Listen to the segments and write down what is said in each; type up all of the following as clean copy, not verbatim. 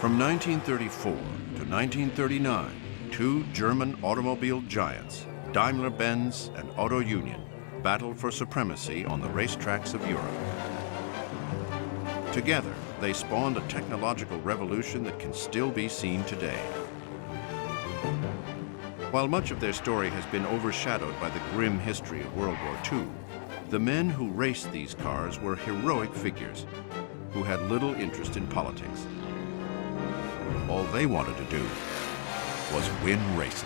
From 1934 to 1939, two German automobile giants, Daimler-Benz and Auto Union, battled for supremacy on the racetracks of Europe. Together, they spawned a technological revolution that can still be seen today. While much of their story has been overshadowed by the grim history of World War II, the men who raced these cars were heroic figures who had little interest in politics. All they wanted to do was win races.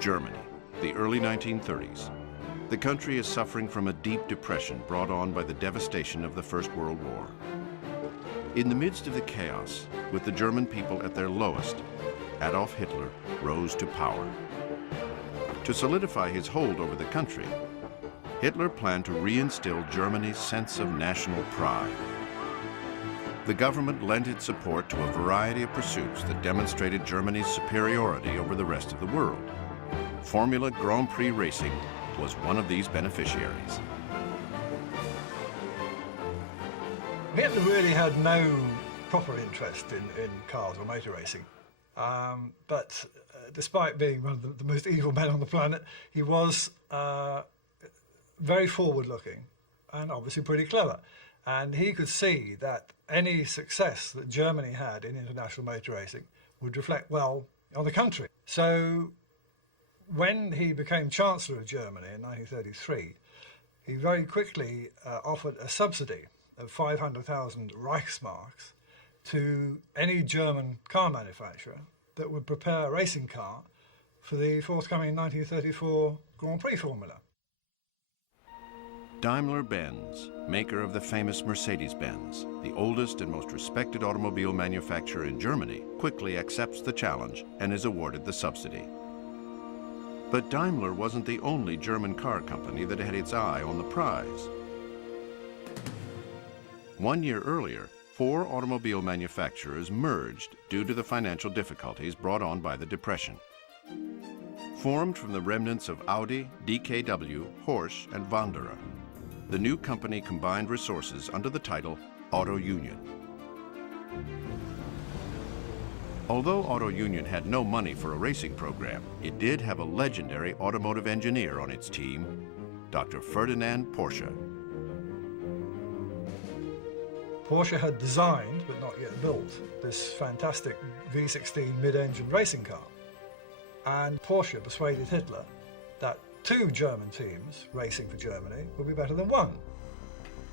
Germany, the early 1930s. The country is suffering from a deep depression brought on by the devastation of the First World War. In the midst of the chaos, with the German people at their lowest, Adolf Hitler rose to power. To solidify his hold over the country, Hitler planned to reinstill Germany's sense of national pride. The government lent its support to a variety of pursuits that demonstrated Germany's superiority over the rest of the world. Formula Grand Prix racing was one of these beneficiaries. Hitler really had no proper interest in cars or motor racing. But despite being one of the most evil men on the planet, he was very forward-looking and obviously pretty clever. And he could see that any success that Germany had in international motor racing would reflect well on the country. So when he became Chancellor of Germany in 1933, he very quickly offered a subsidy of 500,000 Reichsmarks to any German car manufacturer that would prepare a racing car for the forthcoming 1934 Grand Prix formula. Daimler-Benz, maker of the famous Mercedes-Benz, the oldest and most respected automobile manufacturer in Germany, quickly accepts the challenge and is awarded the subsidy. But Daimler wasn't the only German car company that had its eye on the prize. 1 year earlier, 4 automobile manufacturers merged due to the financial difficulties brought on by the Depression. Formed from the remnants of Audi, DKW, Porsche, and Wanderer, the new company combined resources under the title Auto Union. Although Auto Union had no money for a racing program, it did have a legendary automotive engineer on its team, Dr. Ferdinand Porsche. Porsche had designed, but not yet built, this fantastic V16 mid-engine racing car. And Porsche persuaded Hitler that 2 German teams racing for Germany would be better than 1.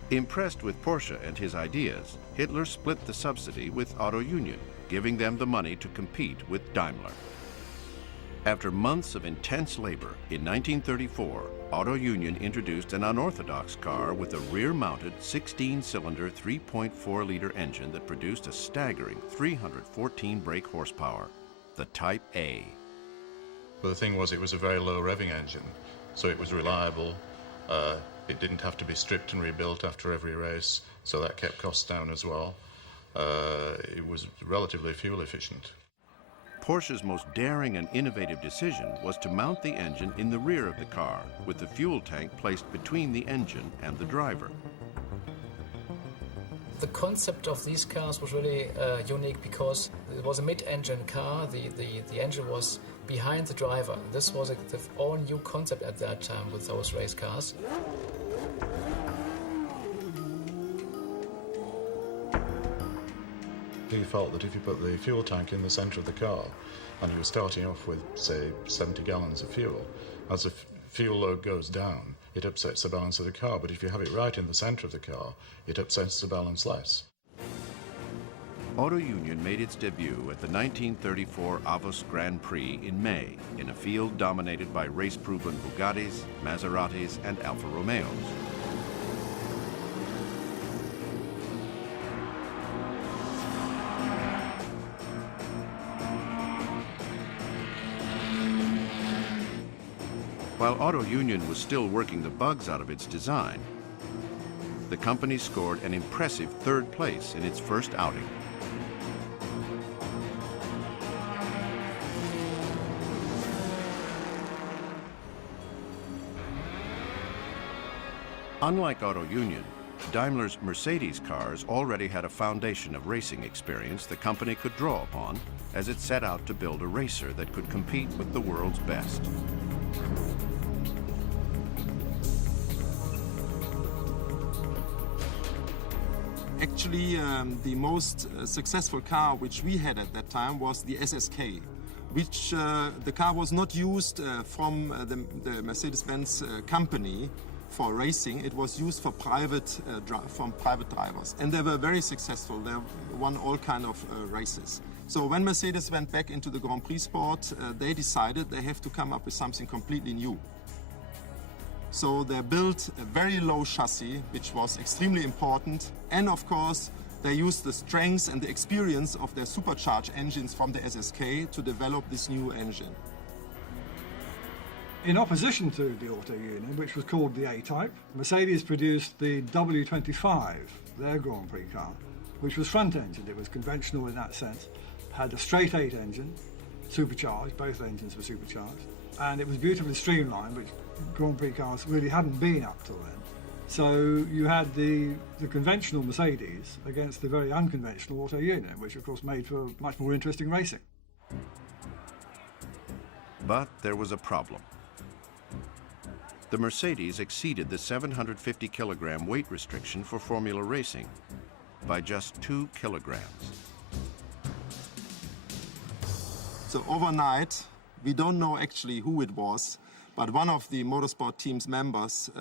Impressed with Porsche and his ideas, Hitler split the subsidy with Auto Union, giving them the money to compete with Daimler. After months of intense labor, in 1934, Auto Union introduced an unorthodox car with a rear-mounted 16-cylinder 3.4-liter engine that produced a staggering 314 brake horsepower, the Type A. Well, the thing was, it was a very low revving engine, so it was reliable. It didn't have to be stripped and rebuilt after every race, so that kept costs down as well. It was relatively fuel efficient. Porsche's most daring and innovative decision was to mount the engine in the rear of the car, with the fuel tank placed between the engine and the driver. The concept of these cars was really unique because it was a mid-engine car. The engine was behind the driver. This was the all-new concept at that time with those race cars. He felt that if you put the fuel tank in the centre of the car and you were starting off with, say, 70 gallons of fuel, as the fuel load goes down, it upsets the balance of the car. But if you have it right in the centre of the car, it upsets the balance less. Auto Union made its debut at the 1934 Avus Grand Prix in May in a field dominated by race-proven Bugattis, Maseratis, and Alfa Romeos. While Auto Union was still working the bugs out of its design, the company scored an impressive third place in its first outing. Unlike Auto Union, Daimler's Mercedes cars already had a foundation of racing experience the company could draw upon as it set out to build a racer that could compete with the world's best. Actually, the most successful car which we had at that time was the SSK, which the car was not used from the Mercedes-Benz company for racing. It was used for private drivers, and they were very successful. They won all kind of races. So when Mercedes went back into the Grand Prix sport, they decided they have to come up with something completely new. So they built a very low chassis, which was extremely important, and of course they used the strength and the experience of their supercharged engines from the SSK to develop this new engine. In opposition to the Auto Union, which was called the A-Type, Mercedes produced the W25, their Grand Prix car, which was front-engined. It was conventional in that sense, had a straight 8 engine, supercharged, both engines were supercharged, and it was beautifully streamlined, which Grand Prix cars really hadn't been up till then. So you had the conventional Mercedes against the very unconventional Auto Union, which of course made for much more interesting racing. But there was a problem. The Mercedes exceeded the 750 kilogram weight restriction for Formula racing by just 2 kilograms. So overnight, we don't know actually who it was, but one of the motorsport team's members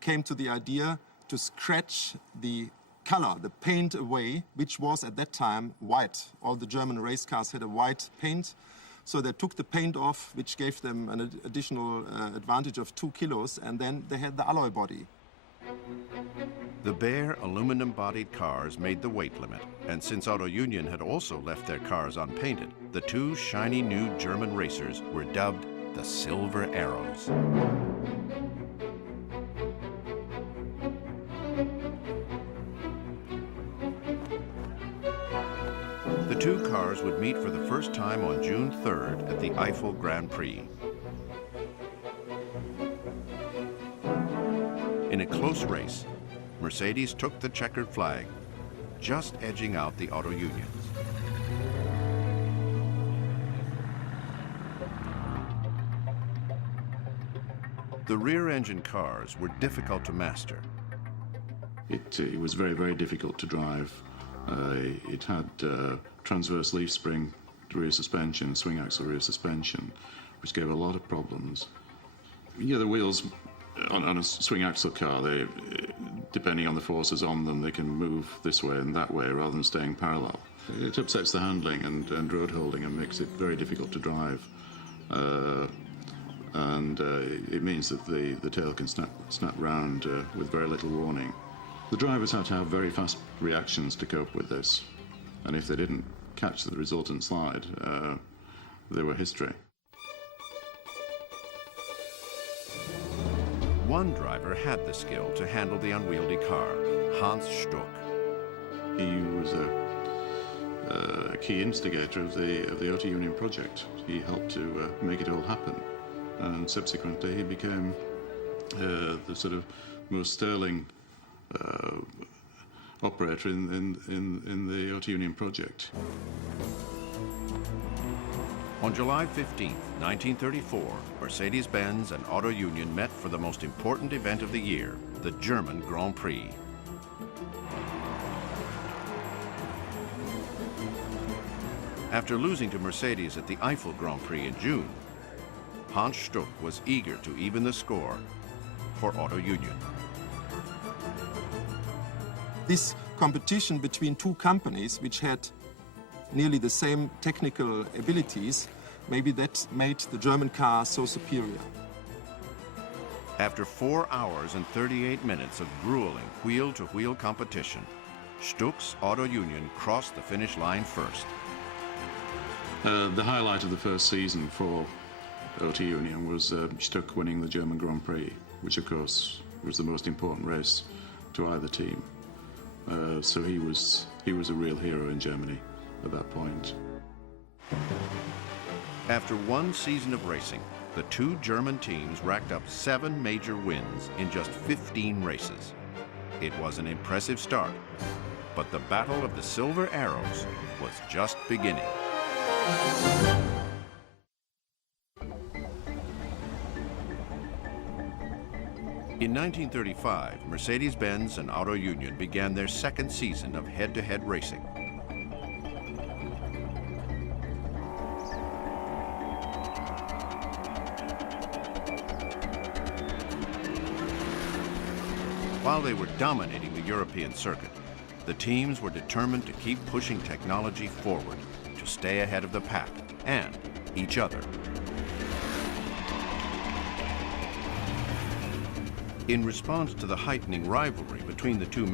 came to the idea to scratch the color, the paint away, which was at that time white. All the German race cars had a white paint. So they took the paint off, which gave them an additional advantage of 2 kilos, and then they had the alloy body. The bare aluminum-bodied cars made the weight limit, and since Auto Union had also left their cars unpainted, the 2 shiny new German racers were dubbed the Silver Arrows. The 2 cars would meet for the first time on June 3rd at the Eiffel Grand Prix. In a close race, Mercedes took the checkered flag, just edging out the Auto Unions. The rear-engine cars were difficult to master. It was very, very difficult to drive. It had transverse leaf spring rear suspension, swing axle rear suspension, which gave a lot of problems. Yeah, the wheels on a swing axle car, they, depending on the forces on them, they can move this way and that way rather than staying parallel. It upsets the handling and road holding and makes it very difficult to drive. It means that the tail can snap round with very little warning. The drivers had to have very fast reactions to cope with this, and if they didn't catch the resultant slide, they were history. One driver had the skill to handle the unwieldy car, Hans Stuck. He was a key instigator of the Auto Union project. He helped to make it all happen, and subsequently he became the sort of most sterling operator in the Auto Union project. On July 15, 1934, Mercedes-Benz and Auto Union met for the most important event of the year, the German Grand Prix. After losing to Mercedes at the Eiffel Grand Prix in June, Hans Stuck was eager to even the score for Auto Union. This competition between 2 companies which had nearly the same technical abilities, maybe that made the German car so superior. After 4 hours and 38 minutes of grueling wheel-to-wheel competition, Stuck's Auto Union crossed the finish line first. The highlight of the first season for OT Union was Stuck winning the German Grand Prix, which of course was the most important race to either team. So he was a real hero in Germany at that point. After one season of racing, the two German teams racked up 7 major wins in just 15 races. It was an impressive start, but the Battle of the Silver Arrows was just beginning. In 1935, Mercedes-Benz and Auto Union began their second season of head-to-head racing. While they were dominating the European circuit, the teams were determined to keep pushing technology forward to stay ahead of the pack and each other. In response to the heightening rivalry between the two